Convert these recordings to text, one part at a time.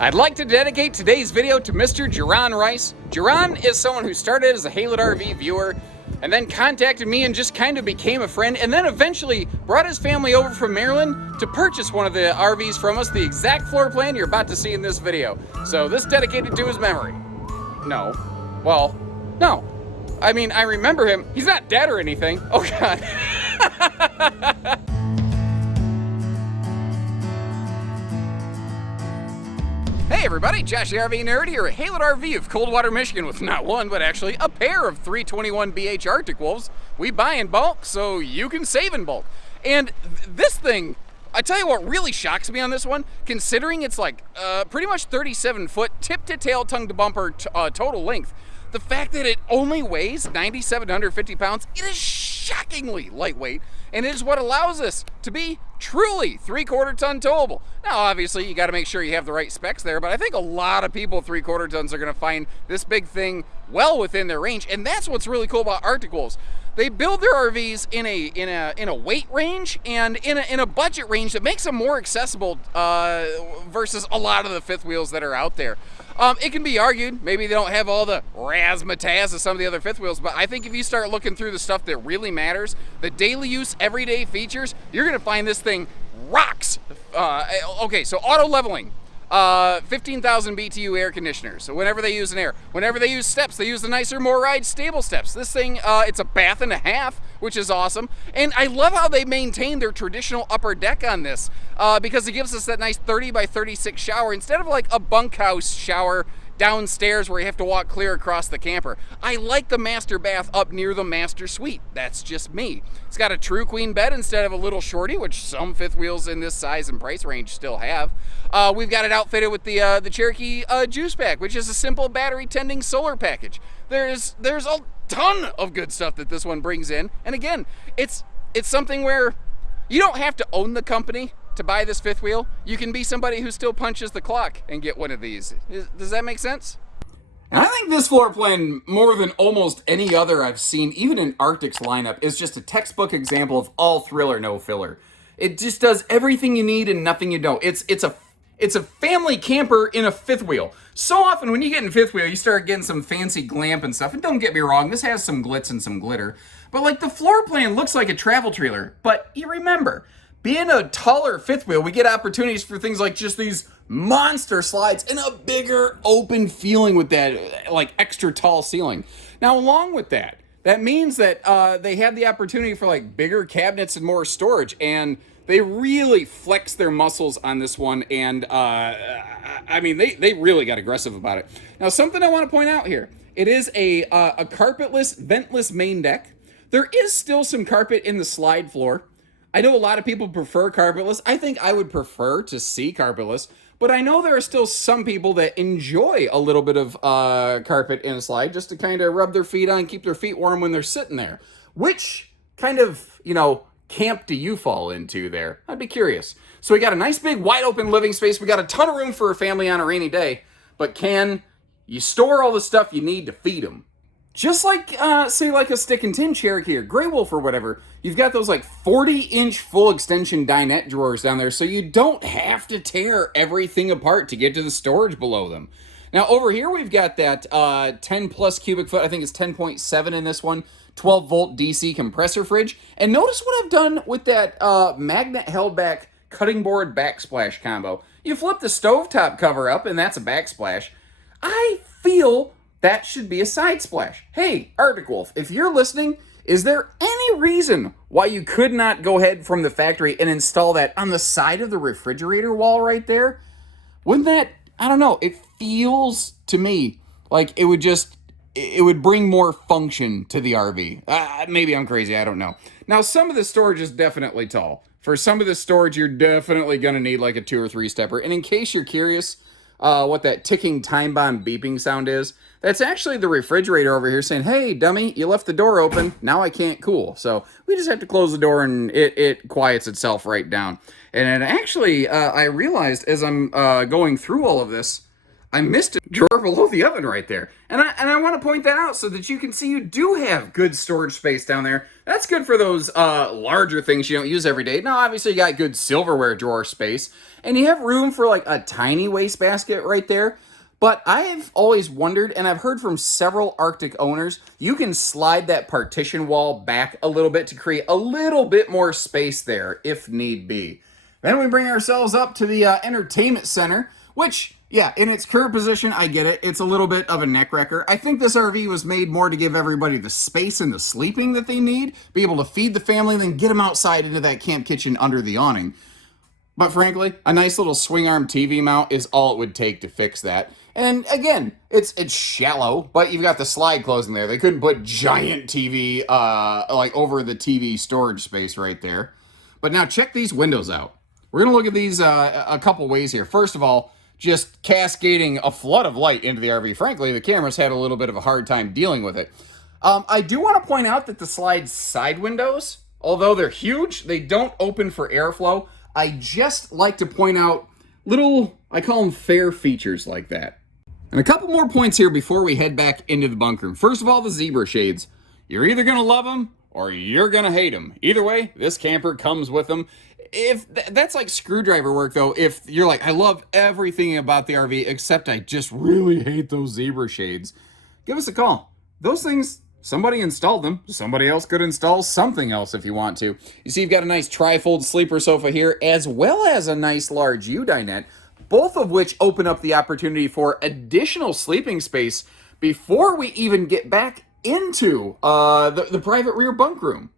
I'd like to dedicate today's video to Mr. Jaron Rice. Jaron is someone who started as a HAYLETTRV viewer and then contacted me and just kind of became a friend, and then eventually brought his family over from Maryland to purchase one of the RVs from us, the exact floor plan you're about to see in this video. So this dedicated to his memory. No. Well, no. I mean, I remember him. He's not dead or anything. Oh God. Hey everybody, Josh the RV Nerd here at HAYLETTRV of Coldwater, Michigan, with not one, but actually a pair of 321BH Arctic Wolves. We buy in bulk, so you can save in bulk. And this thing, I tell you what really shocks me on this one, considering it's like pretty much 37 foot, tip to tail, tongue to bumper total length. The fact that it only weighs 9,750 pounds, it is shockingly lightweight, and it is what allows us to be truly 3/4 ton towable. Now, obviously, you got to make sure you have the right specs there, but I think a lot of people 3/4 tons are going to find this big thing well within their range, and that's what's really cool about Arctic Wolves. They build their RVs in a weight range and in a budget range that makes them more accessible versus a lot of the fifth wheels that are out there. It can be argued maybe they don't have all the razzmatazz of some of the other fifth wheels, but I think if you start looking through the stuff that really matters, the daily use, everyday features, you're gonna find this thing rocks. Okay, so auto leveling, 15,000 BTU air conditioners. So whenever they use an air, whenever they use steps, they use the nicer, more ride stable steps. This thing, it's a bath and a half, which is awesome. And I love how they maintain their traditional upper deck on this, because it gives us that nice 30 by 36 shower instead of like a bunkhouse shower downstairs where you have to walk clear across the camper. I like the master bath up near the master suite. That's just me. It's got a true queen bed instead of a little shorty, which some fifth wheels in this size and price range still have. We've got it outfitted with the Cherokee juice pack, which is a simple battery tending solar package. There's a ton of good stuff that this one brings in, and again, it's something where you don't have to own the company to buy this fifth wheel. You can be somebody who still punches the clock and get one of these. Does that make sense? And I think this floor plan, more than almost any other I've seen, even in Arctic's lineup, is just a textbook example of all thriller, no filler. It just does everything you need and nothing you don't. It's a family camper in a fifth wheel. So often when you get in fifth wheel, you start getting some fancy glamp and stuff. And don't get me wrong, this has some glitz and some glitter. But like the floor plan looks like a travel trailer. But you remember, being a taller fifth wheel, we get opportunities for things like just these monster slides and a bigger open feeling with that like extra tall ceiling. Now, along with that, that means that they have the opportunity for like bigger cabinets and more storage, and they really flex their muscles on this one, and I mean, they really got aggressive about it. Now, something I want to point out here, it is a carpetless, ventless main deck. There is still some carpet in the slide floor. I know a lot of people prefer carpetless. I think I would prefer to see carpetless, but I know there are still some people that enjoy a little bit of carpet in a slide just to kind of rub their feet on, keep their feet warm when they're sitting there. Which kind of, camp do you fall into there? I'd be curious. So we got a nice big wide open living space. We got a ton of room for a family on a rainy day, but can you store all the stuff you need to feed them? Just like, say like a stick and tin Cherokee or Grey Wolf or whatever, you've got those like 40-inch full extension dinette drawers down there, so you don't have to tear everything apart to get to the storage below them. Now over here we've got that 10 plus cubic foot, I think it's 10.7 in this one, 12 volt DC compressor fridge. And notice what I've done with that magnet held back cutting board backsplash combo. You flip the stovetop cover up and that's a backsplash. I feel that should be a side splash. Hey, Arctic Wolf, if you're listening, is there any reason why you could not go ahead from the factory and install that on the side of the refrigerator wall right there? Wouldn't that, I don't know, it feels to me like it would bring more function to the RV. Maybe I'm crazy, I don't know. Now, some of the storage is definitely tall. For some of the storage, you're definitely gonna need like a 2 or 3 stepper. And in case you're curious what that ticking time bomb beeping sound is, that's actually the refrigerator over here saying, hey, dummy, you left the door open. Now I can't cool. So we just have to close the door and it quiets itself right down. And actually, I realized as I'm going through all of this, I missed a drawer below the oven right there. And I want to point that out so that you can see you do have good storage space down there. That's good for those larger things you don't use every day. Now, obviously, you got good silverware drawer space. And you have room for like a tiny wastebasket right there. But I've always wondered, and I've heard from several Arctic owners, you can slide that partition wall back a little bit to create a little bit more space there, if need be. Then we bring ourselves up to the entertainment center, which, yeah, in its current position, I get it. It's a little bit of a neck wrecker. I think this RV was made more to give everybody the space and the sleeping that they need, be able to feed the family, and then get them outside into that camp kitchen under the awning. But frankly, a nice little swing arm TV mount is all it would take to fix that. And again, it's shallow, but you've got the slide closing there. They couldn't put giant TV like over the TV storage space right there. But now check these windows out. We're going to look at these a couple ways here. First of all, just cascading a flood of light into the RV. Frankly, the cameras had a little bit of a hard time dealing with it. I do want to point out that the slide side windows, although they're huge, they don't open for airflow. I just like to point out little, I call them fair features like that. And a couple more points here before we head back into the bunk room. First of all, the zebra shades. You're either going to love them or you're going to hate them. Either way, this camper comes with them. If that's like screwdriver work, though, if you're like, I love everything about the RV except I just really hate those zebra shades, give us a call. Those things, somebody installed them. Somebody else could install something else if you want to. You see, you've got a nice tri-fold sleeper sofa here, as well as a nice large U-dinette, both of which open up the opportunity for additional sleeping space before we even get back into the private rear bunk room.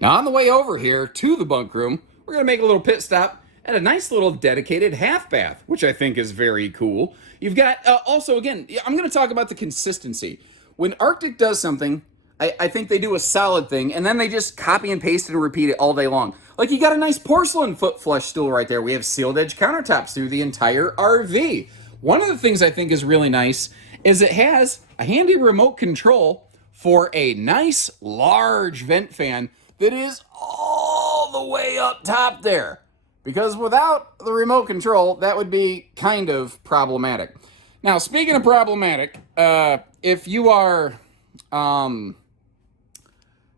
Now, on the way over here to the bunk room, we're going to make a little pit stop at a nice little dedicated half bath, which I think is very cool. You've got, also, again, I'm going to talk about the consistency. When Arctic does something, I think they do a solid thing, and then they just copy and paste and repeat it all day long. Like, you got a nice porcelain foot flush stool right there. We have sealed edge countertops through the entire RV. One of the things I think is really nice is it has a handy remote control for a nice large vent fan that is all the way up top there. Because without the remote control, that would be kind of problematic. Now, speaking of problematic, if you are,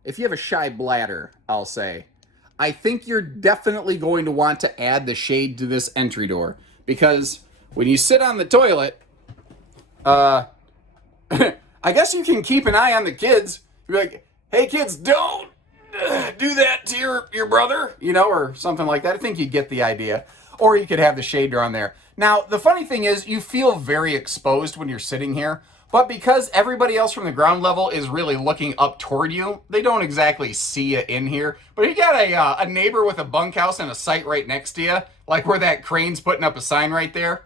if you have a shy bladder, I'll say, I think you're definitely going to want to add the shade to this entry door. Because when you sit on the toilet, I guess you can keep an eye on the kids. You're like, hey kids, don't do that to your brother, you know, or something like that. I think you get the idea. Or you could have the shade door on there. Now, the funny thing is, you feel very exposed when you're sitting here, but because everybody else from the ground level is really looking up toward you, they don't exactly see you in here. But you got a neighbor with a bunkhouse and a site right next to you, like where that crane's putting up a sign right there.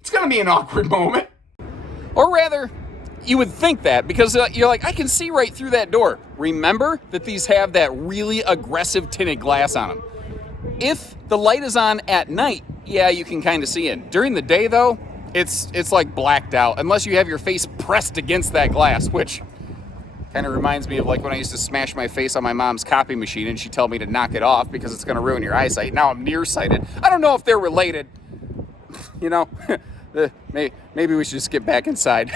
It's going to be an awkward moment. Or rather, you would think that, because you're like, I can see right through that door. Remember that these have that really aggressive tinted glass on them. If the light is on at night, yeah, you can kind of see it. During the day, though, it's like blacked out, unless you have your face pressed against that glass, which kind of reminds me of like when I used to smash my face on my mom's copy machine and she'd tell me to knock it off because it's going to ruin your eyesight. Now I'm nearsighted. I don't know if they're related. You know, maybe we should just get back inside.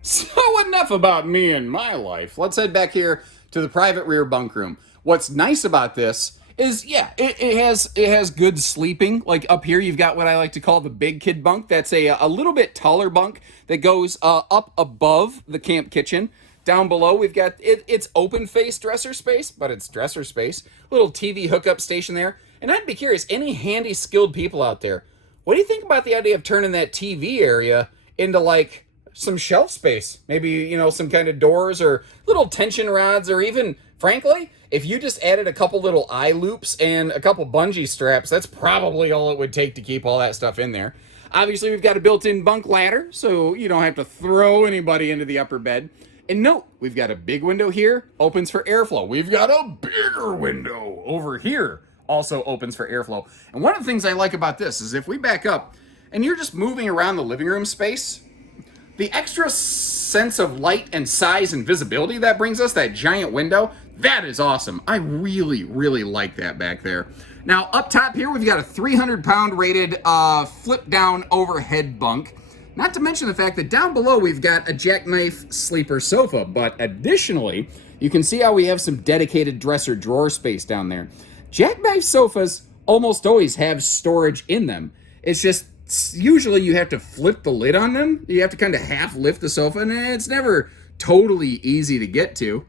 So enough about me and my life. Let's head back here to the private rear bunk room. What's nice about this is, yeah, it has good sleeping. Like up here, you've got what I like to call the big kid bunk. That's a little bit taller bunk that goes up above the camp kitchen. Down below, we've got it's open face dresser space, but it's dresser space. Little TV hookup station there. And I'd be curious, any handy skilled people out there, what do you think about the idea of turning that TV area into like some shelf space? Maybe, you know, some kind of doors or little tension rods, or even, frankly, if you just added a couple little eye loops and a couple bungee straps, that's probably all it would take to keep all that stuff in there. Obviously, we've got a built-in bunk ladder, so you don't have to throw anybody into the upper bed. And note, we've got a big window here, opens for airflow. We've got a bigger window over here, also opens for airflow. And one of the things I like about this is if we back up and you're just moving around the living room space, the extra sense of light and size and visibility that brings us, that giant window, That is awesome. I really, really like that back there. Now, up top here, we've got a 300-pound rated flip-down overhead bunk. Not to mention the fact that down below, we've got a jackknife sleeper sofa. But additionally, you can see how we have some dedicated dresser drawer space down there. Jackknife sofas almost always have storage in them. It's just, usually you have to flip the lid on them. You have to kind of half lift the sofa, and it's never totally easy to get to.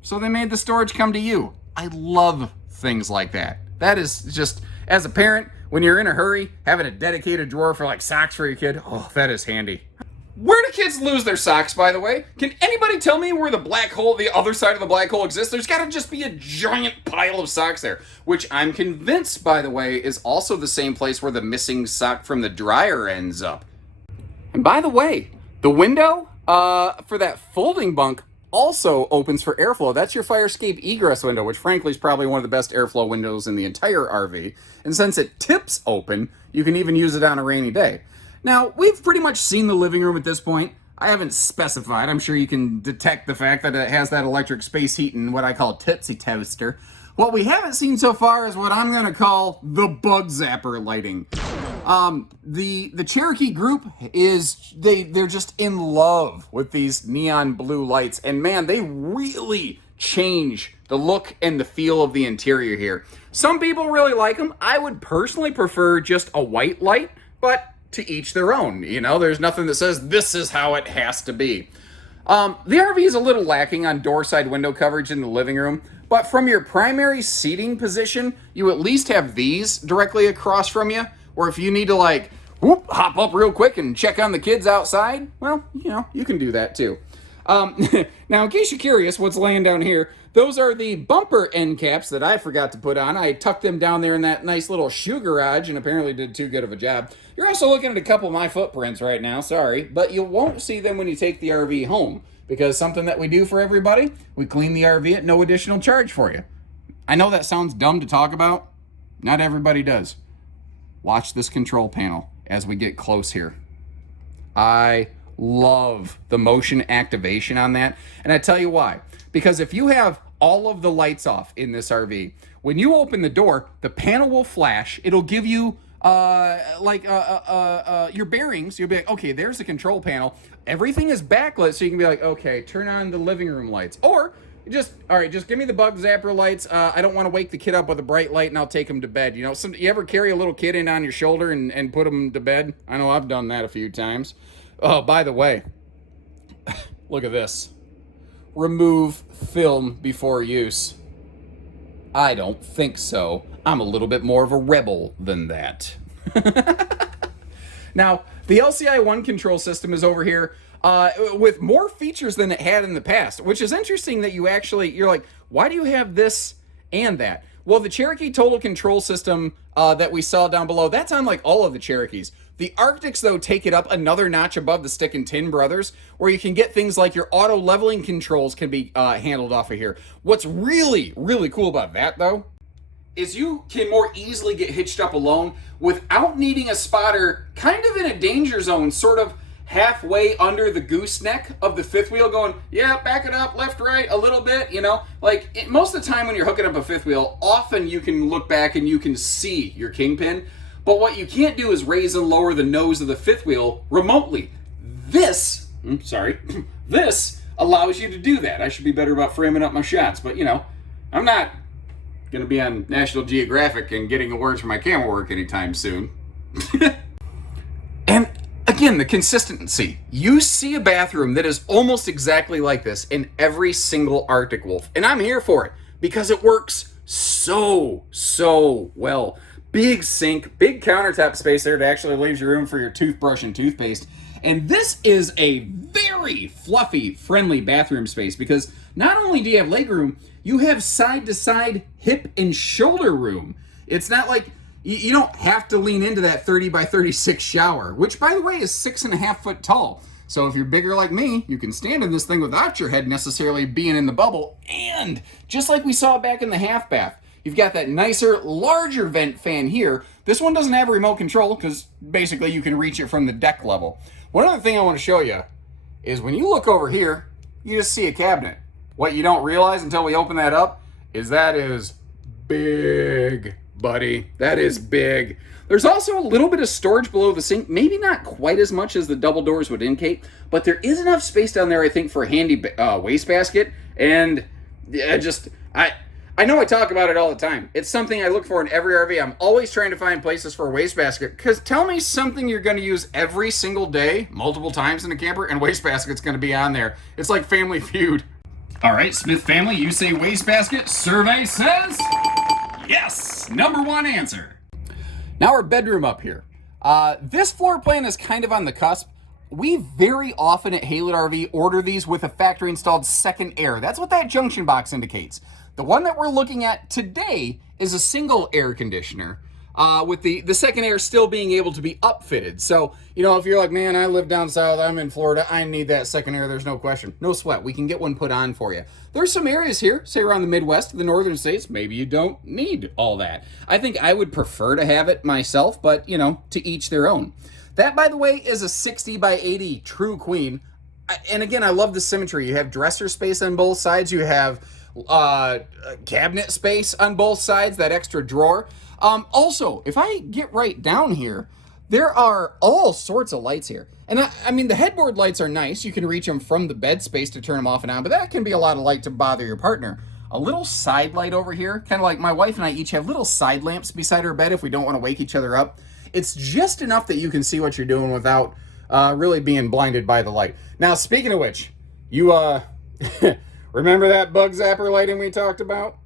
So they made the storage come to you. I love things like that. That is just, as a parent, when you're in a hurry, having a dedicated drawer for like socks for your kid, oh, that is handy. Where do kids lose their socks, by the way? Can anybody tell me where the black hole, the other side of the black hole exists? There's gotta just be a giant pile of socks there, which I'm convinced, by the way, is also the same place where the missing sock from the dryer ends up. And by the way, the window for that folding bunk also opens for airflow. That's your fire escape egress window, which frankly is probably one of the best airflow windows in the entire RV. And since it tips open, you can even use it on a rainy day. Now, we've pretty much seen the living room at this point. I haven't specified. I'm sure you can detect the fact that it has that electric space heat and what I call Tootsie Toaster. What we haven't seen so far is what I'm going to call the bug zapper lighting. The Cherokee group is, they're just in love with these neon blue lights, and man, they really change the look and the feel of the interior here. Some people really like them. I would personally prefer just a white light, but to each their own. You know, there's nothing that says this is how it has to be. The RV is a little lacking on door side window coverage in the living room, but from your primary seating position, you at least have these directly across from you. Or if you need to like, whoop, hop up real quick and check on the kids outside, well, you know, you can do that too. Now, in case you're curious what's laying down here, those are the bumper end caps that I forgot to put on. I tucked them down there in that nice little shoe garage and apparently did too good of a job. You're also looking at a couple of my footprints right now, sorry, but you won't see them when you take the RV home, because something that we do for everybody, we clean the RV at no additional charge for you. I know that sounds dumb to talk about. Not everybody does. Watch this control panel as we get close here. I love the motion activation on that. And I tell you why. Because if you have all of the lights off in this RV, when you open the door, the panel will flash. It'll give you your bearings. You'll be like, okay, there's the control panel. Everything is backlit, so you can be like, okay, turn on the living room lights. Or just, all right, just give me the bug zapper lights. I don't want to wake the kid up with a bright light, and I'll take him to bed. You know, you ever carry a little kid in on your shoulder and put him to bed? I know I've done that a few times. Oh, by the way, look at this. Remove film before use. I don't think so. I'm a little bit more of a rebel than that. Now, the LCI-1 control system is over here with more features than it had in the past, which is interesting that you're like, why do you have this and that? Well, the Cherokee Total Control System that we saw down below, that's on like all of the Cherokees. The Arctics, though, take it up another notch above the Stick and Tin brothers, where you can get things like your auto leveling controls can be handled off of here. What's really, really cool about that, though, is you can more easily get hitched up alone without needing a spotter kind of in a danger zone, sort of halfway under the gooseneck of the fifth wheel going, yeah, back it up, left, right, a little bit, you know? Like, most of the time when you're hooking up a fifth wheel, often you can look back and you can see your kingpin, but what you can't do is raise and lower the nose of the fifth wheel remotely. This allows you to do that. I should be better about framing up my shots, but, you know, I'm not going to be on National Geographic and getting awards for my camera work anytime soon. And again, the consistency. You see a bathroom that is almost exactly like this in every single Arctic Wolf, and I'm here for it because it works so well. Big sink, big countertop space there that actually leaves you room for your toothbrush and toothpaste. And this is a very fluffy, friendly bathroom space because not only do you have legroom, you have side-to-side hip and shoulder room. It's not like you don't have to lean into that 30 by 36 shower, which, by the way, is 6.5 foot tall. So if you're bigger like me, you can stand in this thing without your head necessarily being in the bubble. And just like we saw back in the half bath, you've got that nicer, larger vent fan here. This one doesn't have a remote control because basically you can reach it from the deck level. One other thing I want to show you is when you look over here, you just see a cabinet. What you don't realize until we open that up is that is big, buddy. That is big. There's also a little bit of storage below the sink, maybe not quite as much as the double doors would indicate, but there is enough space down there, I think, for a handy wastebasket. And I know I talk about it all the time. It's something I look for in every RV. I'm always trying to find places for a wastebasket, because tell me something you're going to use every single day, multiple times in a camper, and wastebasket's going to be on there. It's like Family Feud. All right, Smith family, you say wastebasket. Survey says yes. Number one answer. Now our bedroom up here. This floor plan is kind of on the cusp. We very often at Haylett RV order these with a factory installed second air. That's what that junction box indicates. The one that we're looking at today is a single air conditioner, with the second air still being able to be upfitted. So, you know, if you're like, man, I live down south, I'm in Florida, I need that second air, there's no question. No sweat, we can get one put on for you. There's some areas here, say around the Midwest, the northern states, maybe you don't need all that. I think I would prefer to have it myself, but, you know, to each their own. That, by the way, is a 60 by 80 true queen. And again, I love the symmetry. You have dresser space on both sides, you have cabinet space on both sides, that extra drawer. Also, if I get right down here, there are all sorts of lights here. And I mean, the headboard lights are nice. You can reach them from the bed space to turn them off and on, but that can be a lot of light to bother your partner. A little side light over here, kind of like my wife and I each have little side lamps beside our bed if we don't want to wake each other up. It's just enough that you can see what you're doing without really being blinded by the light. Now, speaking of which, you remember that bug zapper lighting we talked about?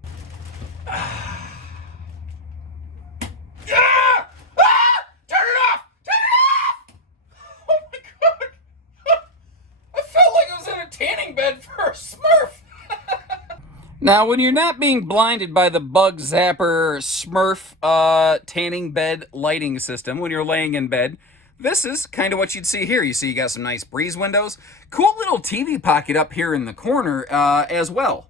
Now, when you're not being blinded by the bug zapper Smurf tanning bed lighting system when you're laying in bed, this is kind of what you'd see here. You see you got some nice breeze windows. Cool little TV pocket up here in the corner as well.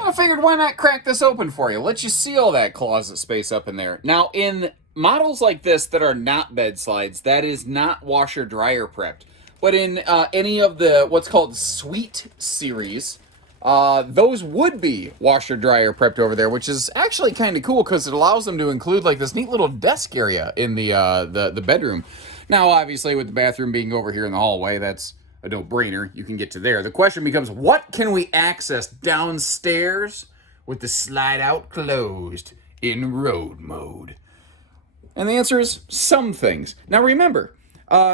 I figured why not crack this open for you. Let you see all that closet space up in there. Now, in models like this that are not bed slides, that is not washer dryer prepped. But in any of the what's called Suite series, those would be washer dryer prepped over there, which is actually kind of cool because it allows them to include like this neat little desk area in the bedroom. Now, obviously, with the bathroom being over here in the hallway, that's a no-brainer. You can get to there. The question becomes, what can we access downstairs with the slide out closed in road mode? And the answer is some things. Now, remember,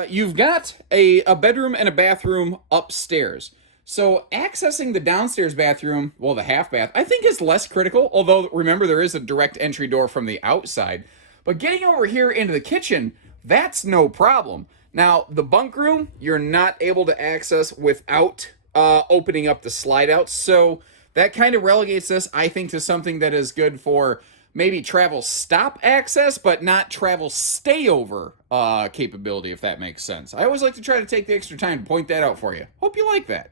you've got a bedroom and a bathroom upstairs. So accessing the downstairs bathroom, well, the half bath, I think is less critical. Although, remember, there is a direct entry door from the outside. But getting over here into the kitchen, that's no problem. Now, the bunk room, you're not able to access without opening up the slide out. So that kind of relegates this, I think, to something that is good for maybe travel stop access, but not travel stayover capability, if that makes sense. I always like to try to take the extra time to point that out for you. Hope you like that.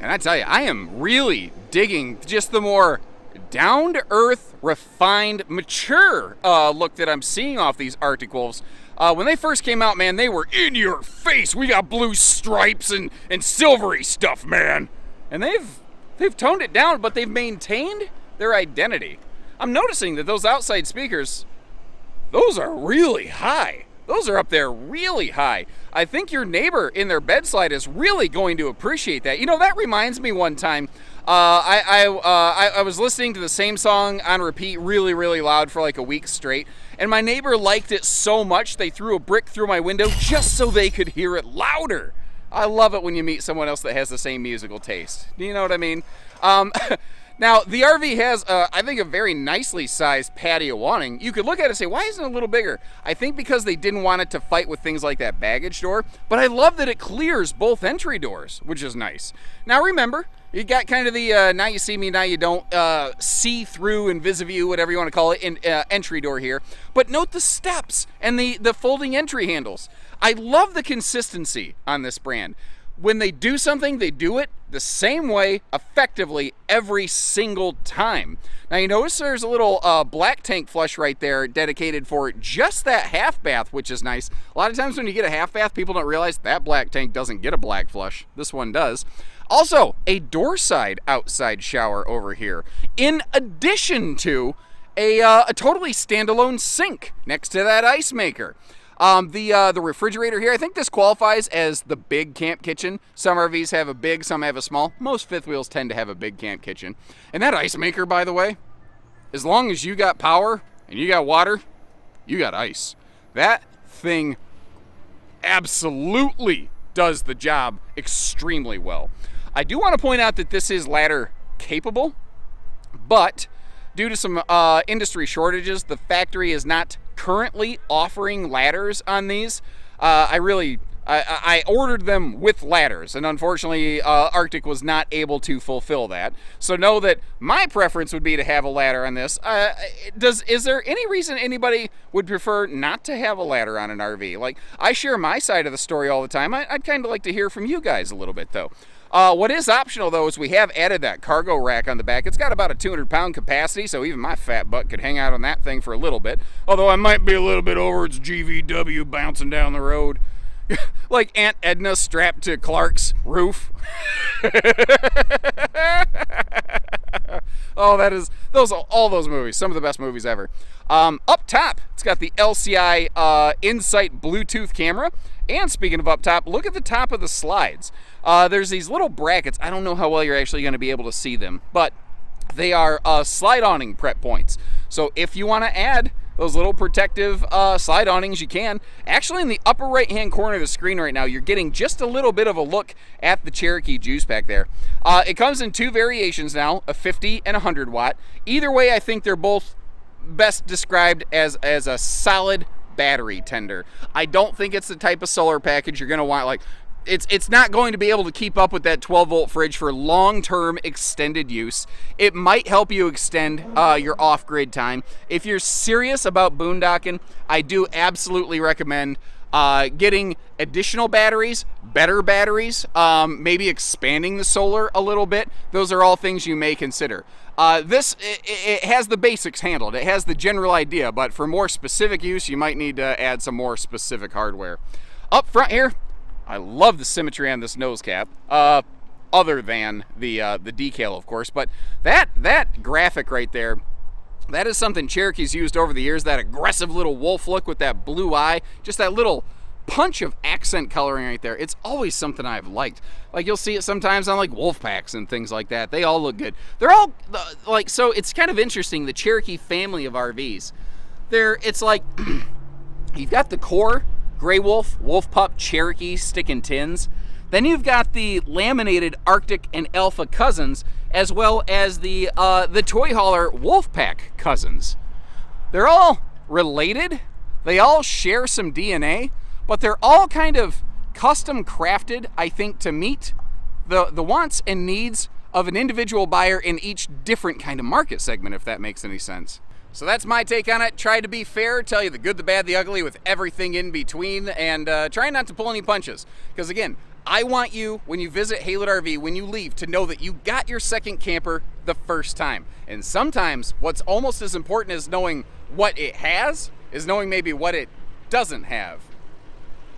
And I tell you, I am really digging just the more down-to-earth, refined, mature look that I'm seeing off these Arctic Wolves. When they first came out, man, they were in your face. We got blue stripes and silvery stuff, man. And they've toned it down, but they've maintained their identity. I'm noticing that those outside speakers, those are really high. Those are up there really high. I think your neighbor in their bed slide is really going to appreciate that. You know, that reminds me one time, I was listening to the same song on repeat really, really loud for like a week straight, and my neighbor liked it so much they threw a brick through my window just so they could hear it louder. I love it when you meet someone else that has the same musical taste. Do you know what I mean? Now, the RV has, I think, a very nicely sized patio awning. You could look at it and say, why isn't it a little bigger? I think because they didn't want it to fight with things like that baggage door, but I love that it clears both entry doors, which is nice. Now, remember, you got kind of the now you see me, now you don't, see-through, invisiview, whatever you want to call it, entry door here. But note the steps and the folding entry handles. I love the consistency on this brand. when they do something, they do it the same way, effectively, every single time. Now you notice there's a little black tank flush right there dedicated for just that half bath, which is nice. A lot of times when you get a half bath, people don't realize that black tank doesn't get a black flush. This one does. Also, a door side outside shower over here, in addition to a totally standalone sink next to that ice maker. The refrigerator here, I think this qualifies as the big camp kitchen. Some RVs have a big, some have a small. Most fifth wheels tend to have a big camp kitchen. And that ice maker, by the way, as long as you got power and you got water, you got ice. That thing absolutely does the job extremely well. I do want to point out that this is ladder capable, but due to some industry shortages, the factory is not currently offering ladders on these. I ordered them with ladders, and unfortunately Arctic was not able to fulfill that. So know that my preference would be to have a ladder on this. Is there any reason anybody would prefer not to have a ladder on an RV? Like, I share my side of the story all the time. I'd kind of like to hear from you guys a little bit though. What is optional though is we have added that cargo rack on the back. It's got about a 200-pound capacity, so even my fat butt could hang out on that thing for a little bit. Although I might be a little bit over its GVW bouncing down the road. Like Aunt Edna strapped to Clark's roof. Oh, all those movies, some of the best movies ever. Up top, it's got the LCI Insight Bluetooth camera. And speaking of up top, look at the top of the slides. There's these little brackets. I don't know how well you're actually going to be able to see them, but they are slide awning prep points. So if you want to add those little protective slide awnings, you can. Actually, in the upper right-hand corner of the screen right now, you're getting just a little bit of a look at the Cherokee juice pack there. It comes in two variations now, a 50 and 100 watt. Either way, I think they're both best described as a solid battery tender. I don't think it's the type of solar package you're going to want. Like, it's not going to be able to keep up with that 12-volt fridge for long-term extended use. It might help you extend your off-grid time. If you're serious about boondocking, I do absolutely recommend getting additional batteries, better batteries, maybe expanding the solar a little bit. Those are all things you may consider. It has the basics handled. It has the general idea, but for more specific use, you might need to add some more specific hardware. Up front here, I love the symmetry on this nose cap, other than the decal, of course. But that graphic right there, that is something Cherokee's used over the years, that aggressive little wolf look with that blue eye, just that little punch of accent coloring right there. It's always something I've liked. Like, you'll see it sometimes on like wolf packs and things like that. They all look good. They're all like, so it's kind of interesting, the Cherokee family of RVs. It's like you've got the core Gray Wolf, Wolf Pup, Cherokee sticking tins. Then you've got the laminated Arctic and Alpha cousins, as well as the toy hauler Wolfpack cousins. They're all related. They all share some DNA, but they're all kind of custom crafted, I think, to meet the wants and needs of an individual buyer in each different kind of market segment, if that makes any sense. So that's my take on it. Try to be fair, tell you the good, the bad, the ugly, with everything in between, and try not to pull any punches. Because again, I want you, when you visit HAYLETTRV, when you leave, to know that you got your second camper the first time. And sometimes what's almost as important as knowing what it has is knowing maybe what it doesn't have,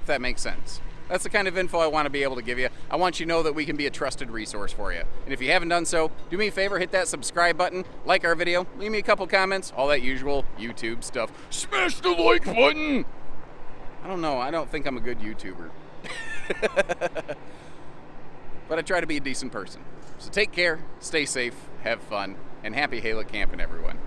if that makes sense. That's the kind of info I want to be able to give you. I want you to know that we can be a trusted resource for you. And if you haven't done so, do me a favor, hit that subscribe button, like our video, leave me a couple comments, all that usual YouTube stuff. Smash the like button! I don't know, I don't think I'm a good YouTuber. But I try to be a decent person. So take care, stay safe, have fun, and happy Haylett camping, everyone.